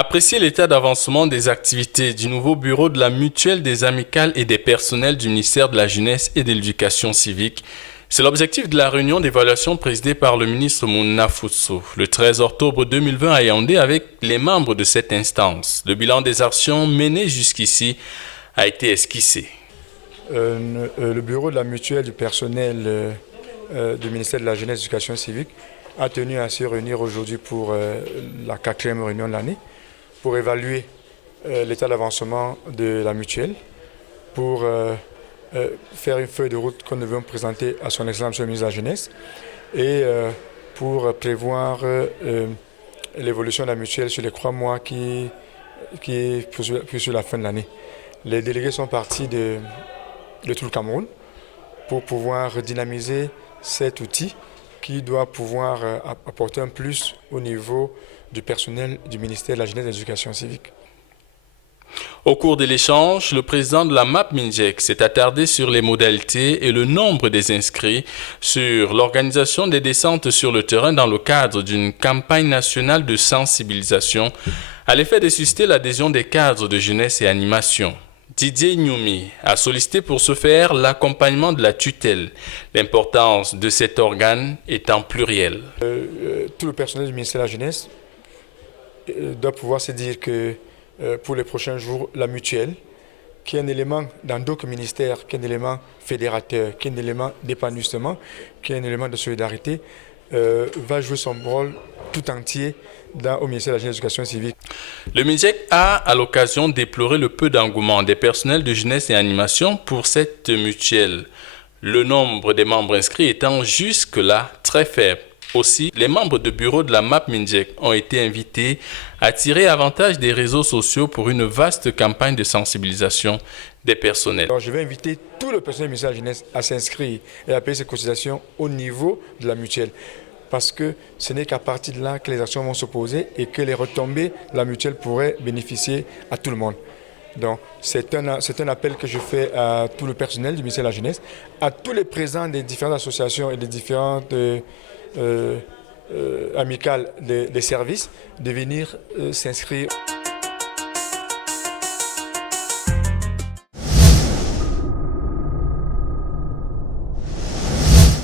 Apprécier l'état d'avancement des activités du nouveau bureau de la Mutuelle des amicales et des personnels du ministère de la Jeunesse et de l'Éducation civique. C'est l'objectif de la réunion d'évaluation présidée par le ministre Mouna Foutso le 13 octobre 2020 à Yaoundé avec les membres de cette instance. Le bilan des actions menées jusqu'ici a été esquissé. Le bureau de la Mutuelle du personnel du ministère de la Jeunesse et de l'Éducation civique a tenu à se réunir aujourd'hui pour la 4e réunion de l'année pour évaluer l'état d'avancement de la mutuelle, pour faire une feuille de route que nous devons présenter à son Excellence le ministre de la Jeunesse et pour prévoir l'évolution de la mutuelle sur les 3 mois qui sur la fin de l'année. Les délégués sont partis de tout le Cameroun pour pouvoir dynamiser cet outil qui doit pouvoir apporter un plus au niveau du personnel du ministère de la Jeunesse et de l'Éducation civique. Au cours de l'échange, le président de la MAP-MINJEC s'est attardé sur les modalités et le nombre des inscrits, sur l'organisation des descentes sur le terrain dans le cadre d'une campagne nationale de sensibilisation à l'effet de susciter l'adhésion des cadres de jeunesse et animation. Didier Nyoumi a sollicité pour ce faire l'accompagnement de la tutelle, l'importance de cet organe étant plurielle. Tout le personnel du ministère de la Jeunesse doit pouvoir se dire que pour les prochains jours, la mutuelle, qui est un élément dans d'autres ministères, qui est un élément fédérateur, qui est un élément d'épanouissement, qui est un élément de solidarité, va jouer son rôle tout entier au ministère de la Jeunesse et de l'Éducation civique. Le MINJEC a à l'occasion déploré le peu d'engouement des personnels de jeunesse et animation pour cette mutuelle, le nombre des membres inscrits étant jusque-là très faible. Aussi, les membres de bureau de la MAP-MINJEC ont été invités à tirer avantage des réseaux sociaux pour une vaste campagne de sensibilisation des personnels. Alors, je vais inviter tout le personnel du ministère de la Jeunesse à s'inscrire et à payer ses cotisations au niveau de la mutuelle. Parce que ce n'est qu'à partir de là que les actions vont se poser et que les retombées de la mutuelle pourraient bénéficier à tout le monde. Donc, c'est un appel que je fais à tout le personnel du ministère de la Jeunesse, à tous les présents des différentes associations et des différentes amicales des services, de venir s'inscrire.